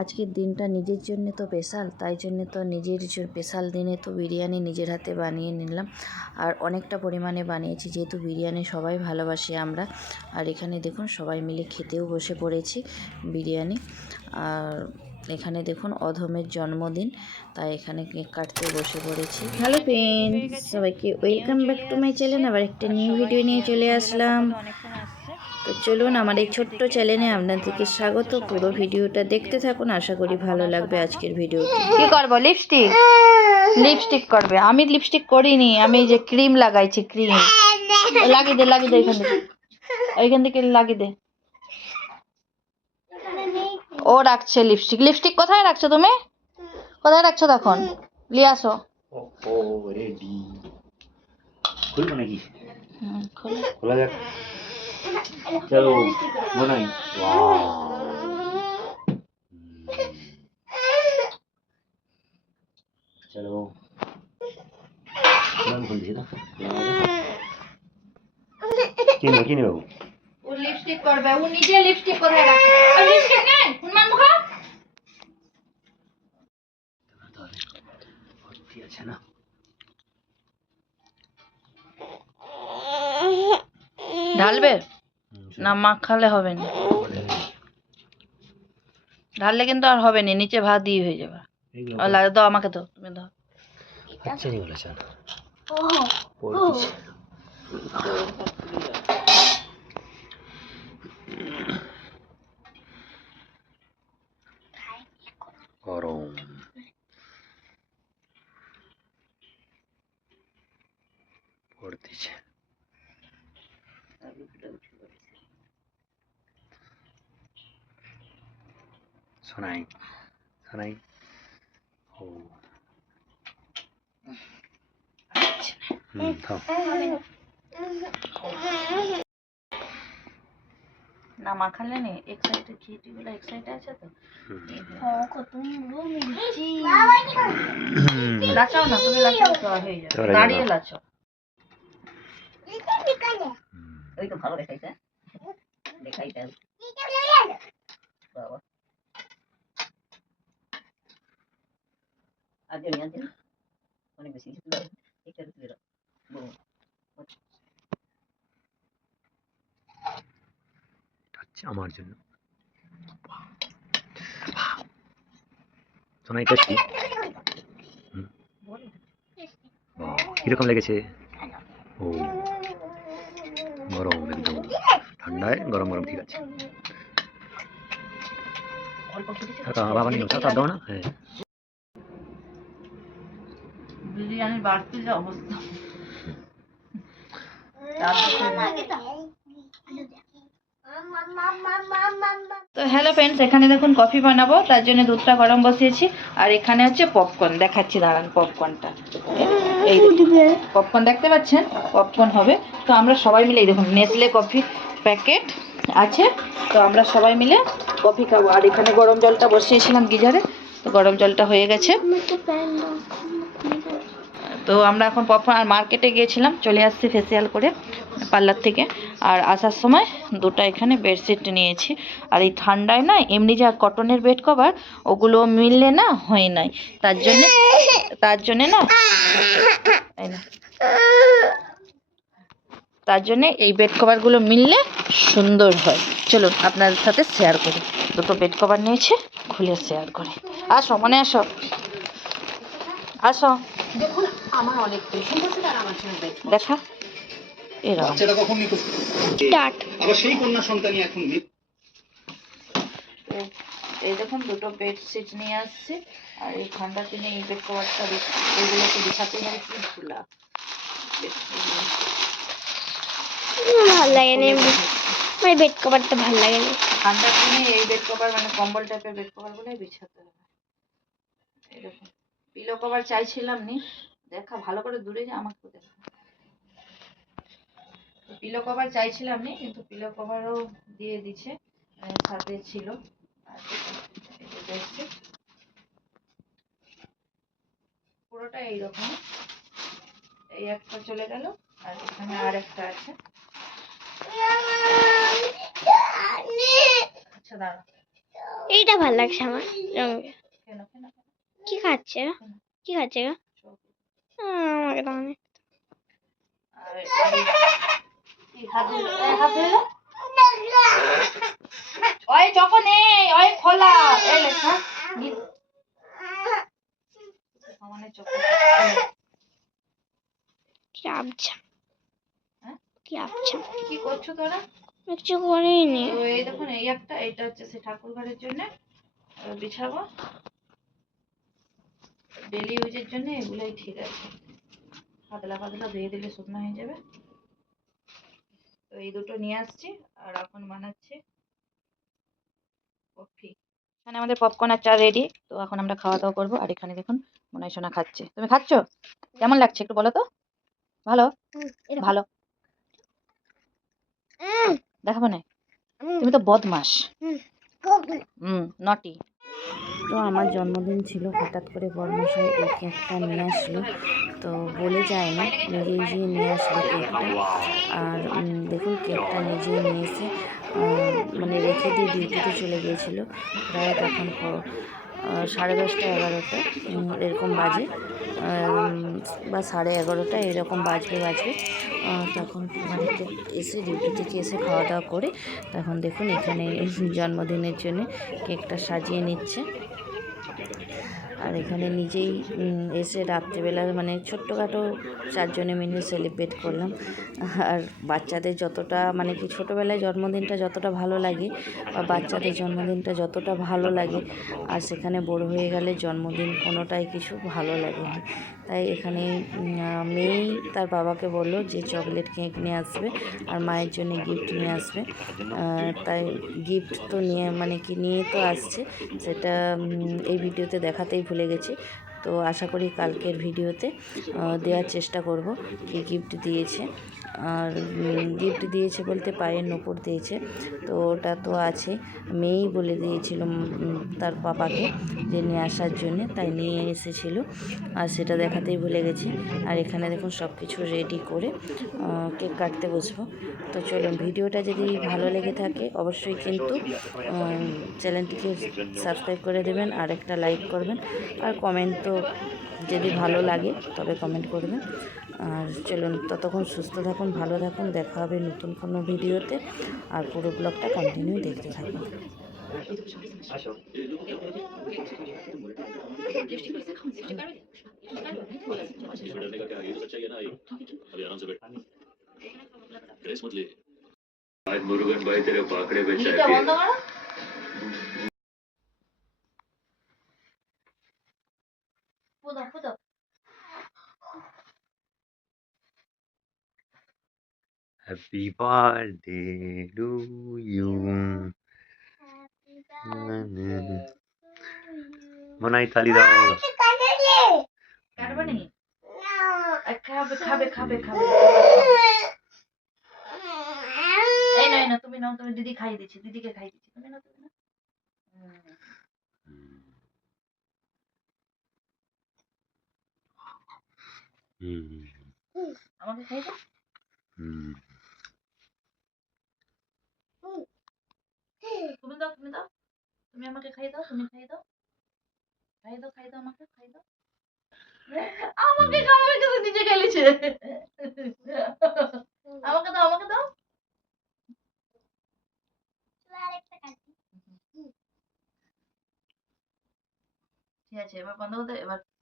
আজকের দিনটা নিজের জন্য তো স্পেশাল, তাই জন্য তো নিজের স্পেশাল দিনে তো বিরিয়ানি নিজের হাতে বানিয়ে নিলাম। আর অনেকটা পরিমাণে বানিয়েছি, যেহেতু বিরিয়ানি সবাই ভালোবাসি আমরা। আর এখানে দেখুন সবাই মিলে খেতেও বসে পড়েছি বিরিয়ানি। আর এখানে দেখুন অধমের জন্মদিন, তাই এখানে কেক কাটতে বসে পড়েছি। হ্যালো ফ্রেন্ডস, সবাইকে welcome back to my channel. আবার একটা নিউ ভিডিও নিয়ে চলে আসলাম। তো চলুন আমার এই ছোট্ট চ্যানেলে আপনাদেরকে স্বাগত। পুরো ভিডিওটা দেখতে থাকুন, আশা করি ভালো লাগবে আজকের ভিডিও। কি করবো? লিপস্টিক লিপস্টিক করবে? আমি লিপস্টিক করিনি, আমি যে ক্রিম লাগাইছি, ক্রিম। লাগিয়ে দে, লাগিয়ে দে, এইখান থেকে লাগিয়ে দে। ও রাখছে লিপস্টিক। লিপস্টিক কোথায় রাখছো তুমি? কোথায় রাখছো তখন? নিয়ে আসো। রেডি খুলবো নাকি? খোলা যাক, চলো বানাই। চলো কি নেবো? ও লিপস্টিক করবে, ও নিজে লিপস্টিক কোথায় রাখে? লিপস্টিক নেই হুনমান মুখা। ভর্তি আছে না? ঢালবে না? মাখালে হবে না, ঢাললে কিন্তু আর হবে না, নিচে ভাত দিয়ে হয়ে যাবে। আর দাও আমাকে, দাও, তুমি দাও। আচ্ছা নি বলেছ না পড়তেছে। গরম পড়তেছে। শোনাই শোনাই। ও থাম। না মাখালে নেই, এক সাইডে ঘিটি গুলো এক সাইডে আছে তো। লাচাও না, তুমি লাচাও তো হয়ে যাবে, দাঁড়িয়ে লাচাও। ওই তো ভালো দেখাইছে, দেখাইতে বাবা। আগে নিয়ে আসেন, অনেক বেশি একটা তুলে দাও। আমার জন্য শোনাই টেস্টি। কিরকম লেগেছে? ও গরম, একদম ঠান্ডায় গরম গরম ঠিক আছে। বাবা নিয়ে দাও না। হ্যাঁ বিরিয়ানির বাড়তি যে অবস্থা। তো হ্যালো ফ্রেন্ডস, এখানে দেখুন কফি বানাবো, তার জন্য দুধটা গরম বসিয়েছি। আর এখানে হচ্ছে পপকর্ন, দেখাচ্ছি দাঁড়ান পপকর্নটা। এই পপকর্ন দেখতে পাচ্ছেন, পপকর্ন হবে। তো আমরা সবাই মিলে, এই দেখুন নেসলে কফি প্যাকেট আছে, তো আমরা সবাই মিলে কফি খাবো। আর এখানে গরম জলটা বসিয়েছিলাম গিজারে, তো গরম জলটা হয়ে গেছে। তো আমরা এখন পপকর্ন, আর মার্কেটে গিয়েছিলাম, চলে আসছি ফেসিয়াল করে পার্লার থেকে। আর আসার সময় দুটো এখানে বেডশিট নিয়েছি। আর এই ঠান্ডায় না এমনি যা কটনের বেড কভার, ওগুলো মিললে না হয় নাই, তার জন্যে এই বেড কভারগুলো মিললে সুন্দর হয়। চলুন আপনাদের সাথে শেয়ার করি। দুটো বেড কভার নিয়েছি, খুলে শেয়ার করি। আসো, মনে আসো, আসো। দেখুন আমার অনেক পেশেন্ট আছে, তারা আমার জন্য দেখা এরা বাচ্চাটা কখন নিখোঁজ স্টার্ট আবার সেই কন্যা সন্তানই এখন এই দেখুন দুটো বেডশিট নিয়ে আসছে। আর এই ঠান্ডার দিনে এই বেড কভারটা এগুলোকে বিছাতে হয় কি ধুলা। ভালো লাগে না, আমার বেড কভারটা ভালো লাগে না। ঠান্ডার দিনে এই বেড কভার মানে কম্বল টাইপের বেড কভার গুলোই বিছাতে হবে। এরকম পিলো কভার চাইছিলাম নি, দেখা ভালো করে দূরে যা, আমাকে দেখা। পিলো কভার চাইছিলাম নি, কিন্তু পিলো কভারও দিয়ে দিছে, সাথে ছিল। পুরোটা এইরকম, এই একটা চলে গেল, আর এখানে আর একটা আছে। আচ্ছা দাঁড়া, এইটা ভালো লাগছে আমার রঙে। কেন কেন কেন? কি খাচ্ছে গো? কি খাচ্ছে গো? আমাকে দাও না। আর কি হাত ধুলো? হাত ধুলো? ওই চকো নেই, ওই খোলা। এই লেখা। সমানে চকো। কি আবছা, হ্যাঁ? কি আবছা। কি করছো তোরা? কিছু করিনি। তো এই দেখুন এই একটা, এটা হচ্ছে সে ঠাকুর ঘরের জন্য বিছাবো। ডেলি ইউজের জন্য এগুলোই ঠিক আছে। পাতলা পাতলা ধুয়ে দিলে শুকনো হয়ে যাবে। তো এই দুটো নিয়ে আসছি আর এখন বানাচ্ছি কফি। এখানে আমাদের পপকর্ন আর চা রেডি। তো এখন আমরা খাওয়া দাওয়া করবো। আর এখানে দেখুন মনে হয় সোনা খাচ্ছে। তুমি খাচ্ছ? কেমন লাগছে একটু বলো তো? ভালো? ভালো দেখাবো না? তুমি তো বদমাস। নটি। তো আমার জন্মদিন ছিল, হঠাৎ করে বড়মশাই এই কেকটা নিয়ে আসলো। তো বলে যায় না, নিজেই গিয়ে নিয়ে আসলো কেকটা। আর দেখুন কেকটা নিজেই নিয়ে এসে মানে রেখে দিয়ে ডিউটিতে চলে গিয়েছিলো। প্রায় তখন 10:30 11টা এরকম বাজে, বা 11:30 এরকম বাজবে। তখন বাড়িতে এসে ডিউটি থেকে এসে খাওয়া দাওয়া করে তখন দেখুন এখানে জন্মদিনের জন্য কেকটা সাজিয়ে নিচ্ছে। আর এখানে নিজেই এসে রাত্রিবেলা মানে ছোট্টখাটো 4 জনে মিলে সেলিব্রেট করলাম। আর বাচ্চাদের যতটা মানে কি ছোটোবেলায় জন্মদিনটা যতটা ভালো লাগে বা বাচ্চাদের জন্মদিনটা যতটা ভালো লাগে, আর সেখানে বড় হয়ে গেলে জন্মদিন কোনোটাই কিছু ভালো লাগে না। তাই এখানে মেয়েই তার বাবাকে বললো যে চকলেট কেক নিয়ে আসবে আর মায়ের জন্য গিফট নিয়ে আসবে। তাই গিফট তো নিয়ে তো আসছে, সেটা এই ভিডিওতে দেখাতেই ভুলে গেছি। তো আশা করি কালকের ভিডিওতে দেওয়ার চেষ্টা করব কি গিফট দিয়েছে। আর গিফট দিয়েছে বলতে পায়ের নূপুর দিয়েছে। তো ওটা তো আছে, মেয়েই বলে দিয়েছিল তার পাপাকে যে নিয়ে আসার জন্য, তাই নিয়ে এসেছিলো। আর সেটা দেখাতেই ভুলে গেছি। আর এখানে দেখুন সব কিছু রেডি করে কেক কাটতে বসবো। তো চলুন, ভিডিওটা যদি ভালো লেগে থাকে অবশ্যই কিন্তু চ্যানেলটিকে সাবস্ক্রাইব করে দেবেন আর একটা লাইক করবেন। আর কমেন্ট তো যদি ভালো লাগে তবে কমেন্ট করবেন। আর চলুন, ততক্ষণ সুস্থ থাকুন, ভালো থাকুন, দেখা হবে নতুন কোনো ভিডিওতে। আর পুরো ব্লগটা কন্টিনিউ দেখতে থাকুন। आज मुरुगन भाई तेरे पाकड़े पे चाय টিভিটা বন্ধ করো। ফুদো। Happy birthday to you. मनाई थाली दाओ। কাটবে নি? আর খাবে। এই না তুমি নাও, তুমি দিদি খাইয়ে দিচ্ছি, দিদিকে খাইয়ে দিচ্ছি। তুমি নাও। আমাকে খাইয়ে দাও। তুমি দাও। তুমি আমাকে খাইয়ে দাও, তুমি খাইয়ে দাও। আমাকে খাইয়ে দাও। আমাকে খাওয়াবে কিন্তু নিজে খেলেছে। আমাকে দাও। ঠিক আছে, এবার বন্ধ করতে, এবার